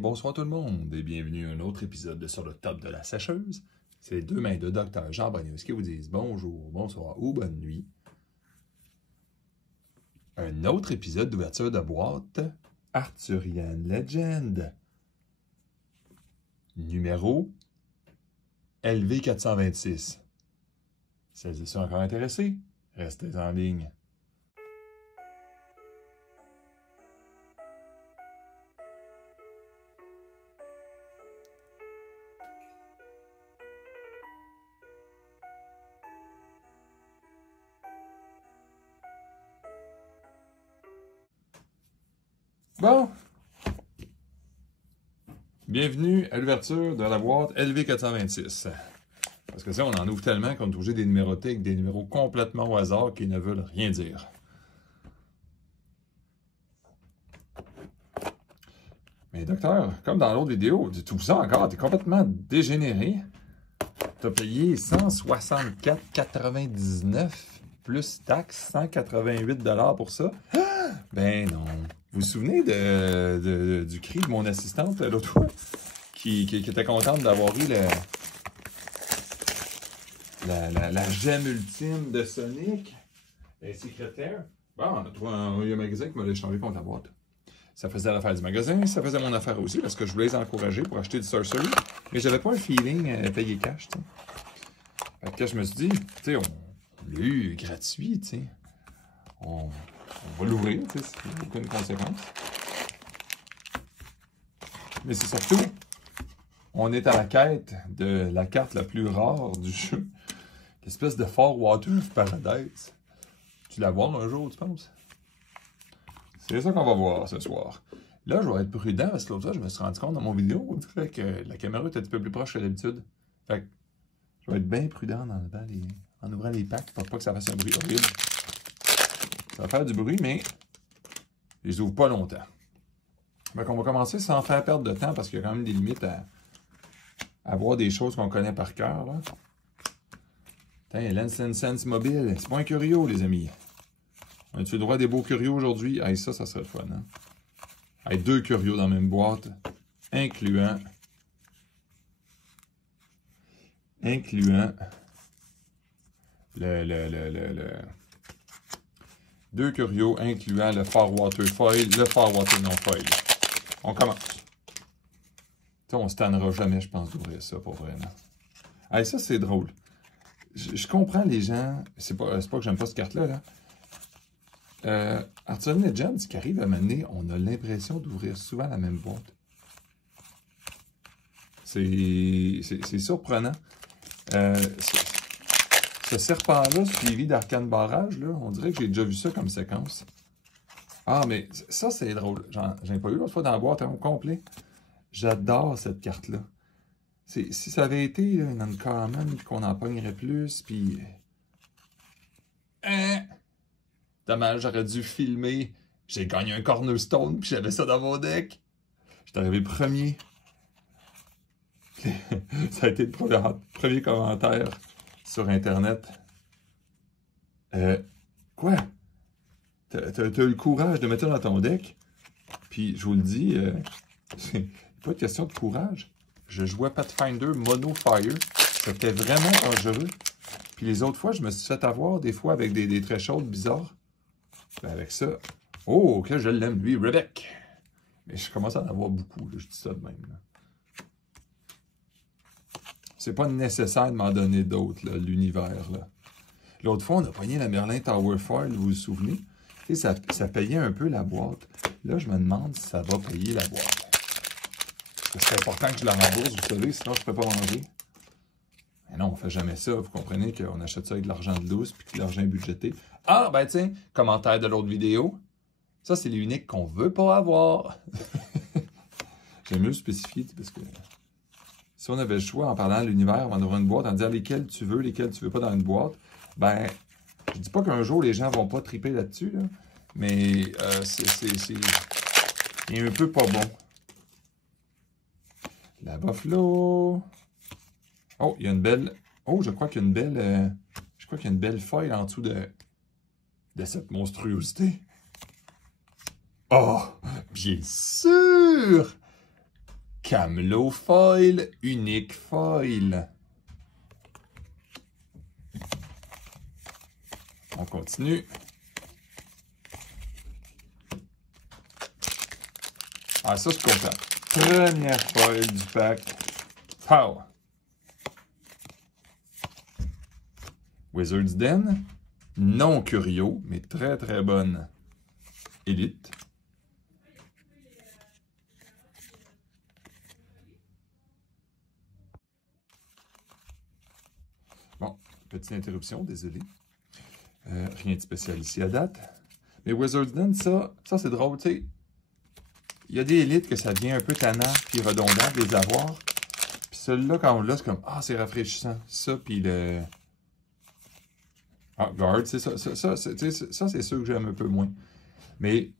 bonsoir tout le monde et bienvenue à un autre épisode de Sur le top de la sécheuse. C'est les deux mains de Dr. Jean Bonius qui vous disent bonjour, bonsoir ou bonne nuit. Un autre épisode d'ouverture de boîte Arthurian Legend. Numéro LV426. Celles et ceux encore intéressés, restez en ligne. Bon, bienvenue à l'ouverture de la boîte LV426. Parce que ça, on en ouvre tellement qu'on est obligé des numérotés avec des numéros complètement au hasard qui ne veulent rien dire. Mais docteur, comme dans l'autre vidéo, tu trouves ça encore, t'es complètement dégénéré. T'as payé 164,99 plus taxes, 188 $ pour ça. Ben non. Vous vous souvenez du cri de mon assistante l'autre fois, qui était contente d'avoir eu la gemme ultime de Sonic, la secrétaire. Bon, on a trouvé un magasin qui m'a échangé contre la boîte. Ça faisait l'affaire du magasin, ça faisait mon affaire aussi, parce que je voulais les encourager pour acheter du Sorcery, mais j'avais pas un feeling payer cash, tu sais. Fait que je me suis dit, tu sais, on l'a eu gratuit, tu sais. On va l'ouvrir, tu sais, c'est aucune conséquence. Mais c'est surtout, on est à la quête de la carte la plus rare du jeu. L'espèce de Far Water of Paradise. Tu la vois un jour, tu penses? C'est ça qu'on va voir ce soir. Là, je vais être prudent parce que l'autre fois, je me suis rendu compte dans mon vidéo, on dirait que la caméra est un petit peu plus proche que d'habitude. Fait que je vais être bien prudent en ouvrant les packs pour pas que ça fasse un bruit horrible. Ça va faire du bruit, mais je les ouvre pas longtemps. Donc, on va commencer sans faire perdre de temps parce qu'il y a quand même des limites à voir des choses qu'on connaît par cœur. Tiens, Lens Sense Mobile. C'est pas un curio, les amis. On a-tu le droit des beaux curios aujourd'hui? Hey, ça serait le fun, hein? Hey, 2 curios dans la même boîte, incluant le 2 curios incluant le Far Water Foil, le Far Water non foil. On commence. T'sais, on ne se tannera jamais, je pense, d'ouvrir ça pour vraiment. Hey, ça, c'est drôle. Je comprends les gens. C'est pas que j'aime pas cette carte-là, là. Arthurian Legend, ce qui arrive à m'amener, on a l'impression d'ouvrir souvent la même boîte. C'est surprenant. Ce serpent-là, suivi d'Arcane Barrage, là, on dirait que j'ai déjà vu ça comme séquence. Ah, mais ça, c'est drôle. J'en ai pas eu l'autre fois dans la boîte au complet. J'adore cette carte-là. Si ça avait été une uncommon, puis qu'on en pognerait plus, puis... Dommage, j'aurais dû filmer. J'ai gagné un Cornerstone, puis j'avais ça dans mon deck. J'étais arrivé premier. Ça a été le premier commentaire sur Internet. Quoi? T'as eu le courage de mettre ça dans ton deck? Puis, je vous le dis, c'est pas une question de courage. Je jouais Pathfinder Mono Fire. C'était vraiment dangereux. Puis les autres fois, je me suis fait avoir des fois avec des très chaudes bizarres. Ben avec ça, oh, que je l'aime, lui, Rebecca. Mais je commence à en avoir beaucoup, là, je dis ça de même. C'est pas nécessaire de m'en donner d'autres, l'univers. L'autre fois, on a pogné la Merlin Tower Foil, vous vous souvenez? Et ça payait un peu la boîte. Là, je me demande si ça va payer la boîte. C'est important que je la rembourse, vous savez, sinon je ne peux pas manger. Mais non, on ne fait jamais ça. Vous comprenez qu'on achète ça avec de l'argent de lousse puis que l'argent est budgété. Ah, ben tiens, commentaire de l'autre vidéo. Ça, c'est les uniques qu'on ne veut pas avoir. J'aime mieux spécifier, parce que si on avait le choix en parlant de l'univers, avant d'ouvrir une boîte, en disant lesquels tu veux pas dans une boîte, ben, je dis pas qu'un jour les gens vont pas triper là-dessus, là, mais il est un peu pas bon. La Buffalo. Oh, il y a une belle... Oh, je crois qu'il y a une belle... feuille en dessous de cette monstruosité. Oh, bien sûr! Camelot Foil, Unique Foil. On continue. Ah, ça, je suis content. Première foil du pack. Pow! Wizard's Den. Non Curio, mais très, très bonne. Élite. Bon, petite interruption, désolé. Rien de spécial ici à date. Mais Wizard's Den, ça c'est drôle, tu sais. Il y a des élites que ça devient un peu tannant puis redondant de les avoir. Puis celui-là, quand on l'a, c'est comme, ah, c'est rafraîchissant. Ça, puis le... Ah, Guard, c'est ça. Ça, c'est sûr que j'aime un peu moins. Mais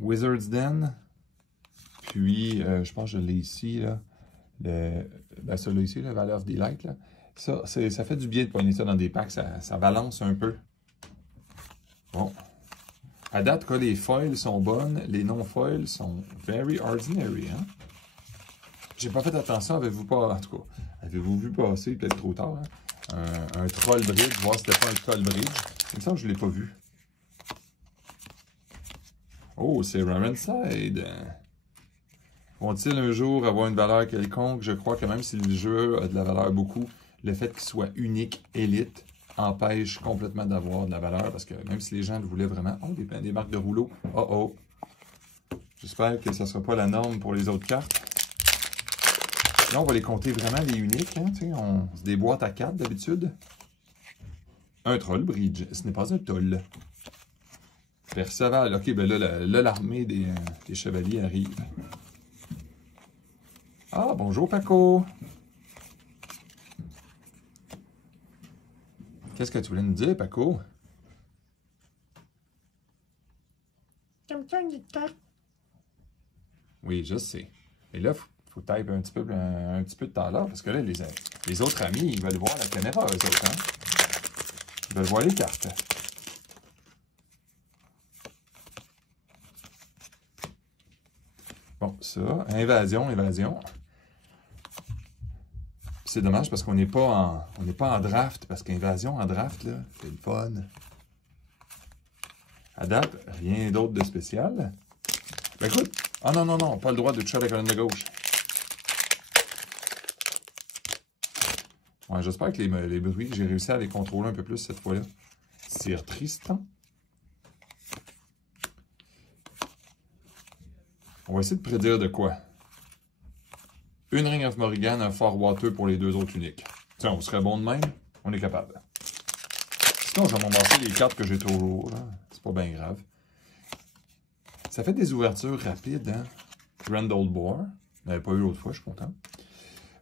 Wizard's Den, puis, je pense que je l'ai ici, là. Celui-là ici, le Valley of Delight, là. Ça fait du bien de poigner ça dans des packs. Ça balance un peu. Bon. À date, quand les foils sont bonnes, les non-foils sont very ordinary. Hein? J'ai pas fait attention, avez-vous pas... En tout cas, avez-vous vu passer, peut-être trop tard, hein? Un troll bridge, voir si c'était pas un troll bridge. Comme ça, je l'ai pas vu. Oh, c'est Ramenside. Vont-ils un jour avoir une valeur quelconque? Je crois que même si le jeu a de la valeur beaucoup, le fait qu'il soit unique, élite, empêche complètement d'avoir de la valeur, parce que même si les gens le voulaient vraiment... Oh, des marques de rouleau. Oh, oh. J'espère que ça ne sera pas la norme pour les autres cartes. Là, on va les compter vraiment les uniques. Hein, on se déboîte à 4 d'habitude. Un troll bridge. Ce n'est pas un toll. Perceval. OK, ben là, l'armée des chevaliers arrive. Ah, bonjour Paco. Qu'est-ce que tu voulais nous dire, Paco? Oui, je sais. Et là, il faut type un petit peu de temps là, parce que là, les autres amis, ils veulent voir la caméra, eux autres. Hein? Ils veulent voir les cartes. Bon, ça, invasion. C'est dommage parce qu'on n'est pas en draft, parce qu'invasion en draft, là, c'est le fun. À date, rien d'autre de spécial. Ben écoute, ah non, pas le droit de toucher à la colonne de gauche. Ouais, j'espère que les bruits, j'ai réussi à les contrôler un peu plus cette fois-là. Sir Tristan. On va essayer de prédire de quoi. Une Ring of Morrigan, un Fort Water pour les deux autres uniques. Tiens, on serait bon de même, on est capable. Sinon, je vais m'embrasser les cartes que j'ai toujours. C'est pas bien grave. Ça fait des ouvertures rapides, hein? Grand Old Boar. On n'avait pas eu l'autre fois, je suis content.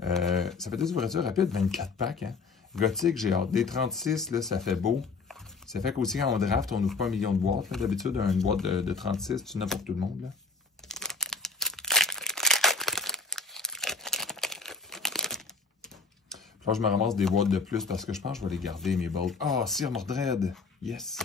Ça fait des ouvertures rapides, 24 packs, hein? Gothique, j'ai hâte. Des 36, là, ça fait beau. Ça fait qu'aussi, quand on draft, on n'ouvre pas 1 million de boîtes. D'habitude, une boîte de 36, tu n'as pour tout le monde, là. Là, je me ramasse des boîtes de plus parce que je pense que je vais les garder, mes bolts. Ah, Sir Mordred! Yes!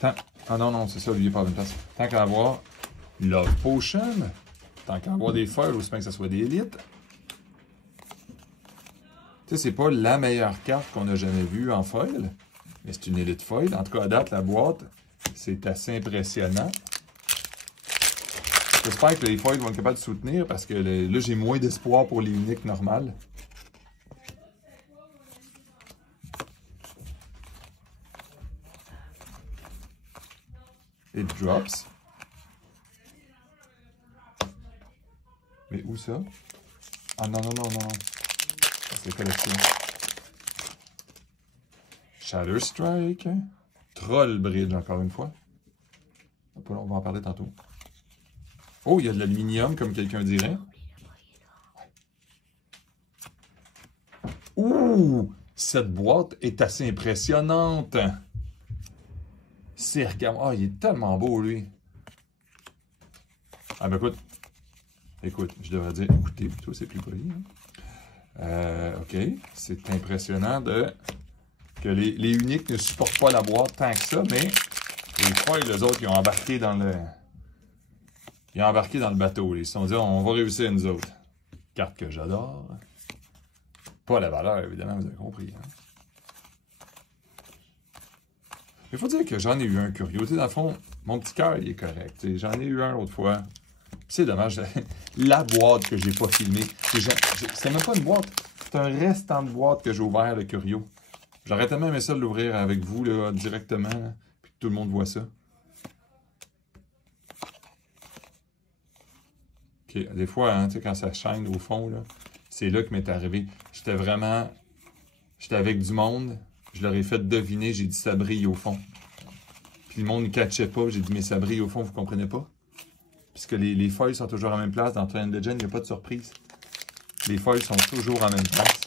Ah non, c'est ça, Olivier, pas une place. Tant qu'à avoir Love Potion, tant qu'à avoir des foils, aussi bien que ce soit des élites. Tu sais, c'est pas la meilleure carte qu'on a jamais vue en foil, mais c'est une élite foil. En tout cas, à date, la boîte, c'est assez impressionnant. J'espère que les foils vont être capables de soutenir parce que là, j'ai moins d'espoir pour les uniques normales. Et drops. Mais où ça? Ah non. C'est collection. Shatter Strike. Troll Bridge, encore une fois. On va en parler tantôt. Oh, il y a de l'aluminium, comme quelqu'un dirait. Ouh! Cette boîte est assez impressionnante. Circam. Ah, il est tellement beau, lui. Ah, ben écoute, je devrais dire écoutez, plutôt, c'est plus poli. Hein? OK. C'est impressionnant que les uniques ne supportent pas la boîte tant que ça, mais les foils, les autres, ils ont embarqué dans le... il a embarqué dans le bateau. Ils se sont dit, on va réussir nous autres. Carte que j'adore. Pas la valeur, évidemment, vous avez compris. Hein? Il faut dire que j'en ai eu un curieux. Dans le fond, mon petit cœur, il est correct. J'en ai eu un l'autre fois. C'est dommage. La boîte que j'ai pas filmée. C'est même pas une boîte. C'est un restant de boîte que j'ai ouvert, le curieux. J'aurais tellement aimé ça de l'ouvrir avec vous là, directement. Là, puis que tout le monde voit ça. OK. Des fois, hein, quand ça chaîne au fond, c'est là que m'est arrivé. J'étais avec du monde. Je leur ai fait deviner. J'ai dit ça brille au fond. Puis le monde ne catchait pas. J'ai dit mais ça brille au fond, vous comprenez pas? Puisque les feuilles sont toujours en même place. Dans Trend Legend, il n'y a pas de surprise. Les feuilles sont toujours en même place.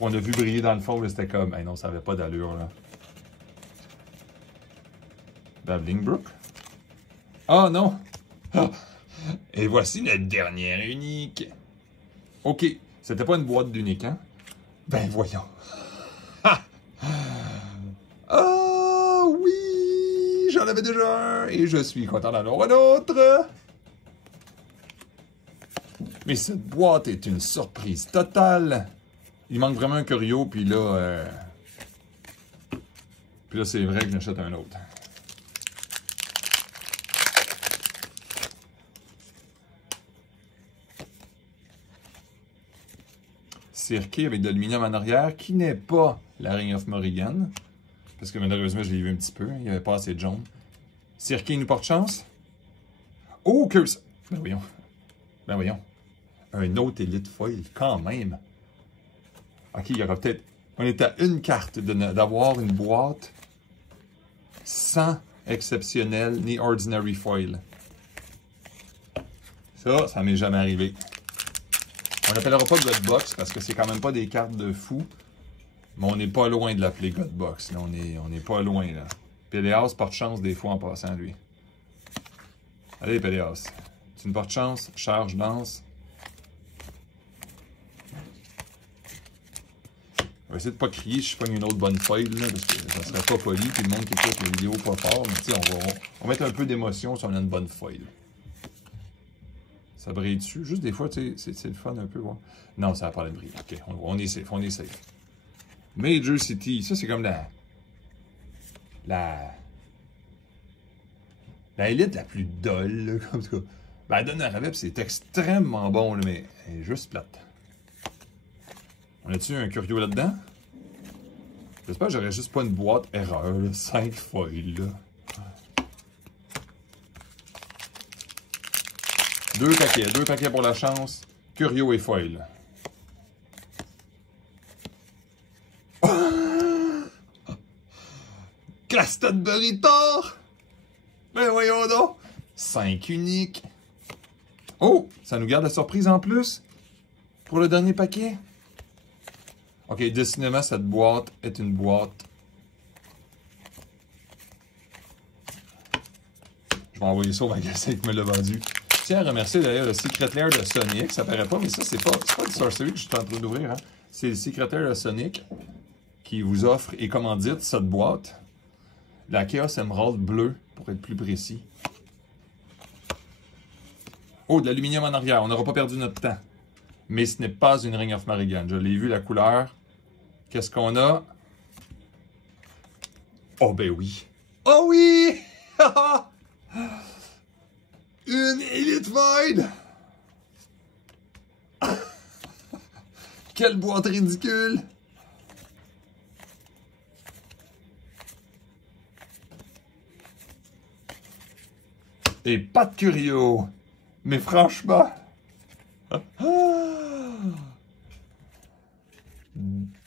On a vu briller dans le fond, c'était comme... Hey non, ça n'avait pas d'allure, là. Babbling Brook. Oh non! Ah! Et voici notre dernière unique. OK. C'était pas une boîte d'unique, hein? Ben voyons. Ah! Oh oui! J'en avais déjà un et je suis content d'en avoir un autre. Mais cette boîte est une surprise totale. Il manque vraiment un curio, puis là, c'est vrai que j'achète un autre. Cirqué avec de l'aluminium en arrière, qui n'est pas la Ring of Morrigan. Parce que malheureusement, je l'ai vu un petit peu. Il n'y avait pas assez de jaune. Cirqué nous porte chance. Oh, que ça! Ben voyons. Ben voyons. Un autre Elite Foil, quand même. OK, il y aura peut-être... On est à une carte d'avoir une boîte sans exceptionnel ni ordinary foil. Ça m'est jamais arrivé. On l'appellera pas Godbox parce que c'est quand même pas des cartes de fou. Mais on n'est pas loin de l'appeler Godbox. Là, on n'est pas loin, là. Péléas porte chance des fois en passant, lui. Allez, Péléas. Tu me portes chance, charge, lance. On va essayer de pas crier si je pogne une autre bonne foil, là, parce que ça serait pas poli, puis le monde qui écoute la vidéo pas fort, mais tu sais, on va mettre un peu d'émotion si on a une bonne foil. Ça brille dessus. Juste des fois, tu sais, c'est le fun un peu, voir. Non, ça n'a pas l'air de briller. OK, on est safe, on est safe. Major City, ça c'est comme la élite la plus dolle, là, comme ça. Ben, elle donne un rabais, c'est extrêmement bon, là, mais elle est juste plate. On a-tu un curieux là-dedans? J'espère que j'aurais juste pas une boîte erreur, là. 5 foils, là. 2 paquets pour la chance. Curio et foil. Glastonbury Thor! Ben voyons donc! 5 uniques. Oh! Ça nous garde la surprise en plus? Pour le dernier paquet? OK, décidément, cette boîte est une boîte. Je vais envoyer ça au magasin qui me l'a vendu. Je tiens à remercier d'ailleurs le Secret Lair de Sonic. Ça paraît pas, mais ça, c'est pas du Sorcery que je suis en train d'ouvrir. Hein. C'est le Secret Lair de Sonic qui vous offre et commandite cette boîte. La Chaos Emerald bleue, pour être plus précis. Oh, de l'aluminium en arrière. On n'aura pas perdu notre temps. Mais ce n'est pas une Ring of Morrigan. Je l'ai vu, la couleur. Qu'est-ce qu'on a? Oh, ben oui. Oh oui! Une Elite Void! Quelle boîte ridicule! Et pas de curio! Mais franchement...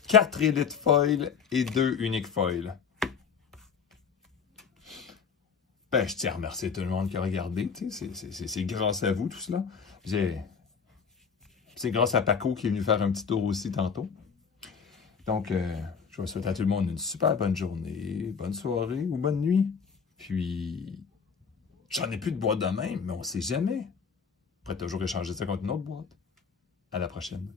4 Elite Foil et 2 Unique Foil. Ben, je tiens à remercier tout le monde qui a regardé. C'est grâce à vous, tout cela. C'est grâce à Paco qui est venu faire un petit tour aussi tantôt. Donc, je vous souhaite à tout le monde une super bonne journée, bonne soirée ou bonne nuit. Puis, j'en ai plus de boîte de même, mais on sait jamais. Je pourrais toujours échanger ça contre une autre boîte. À la prochaine.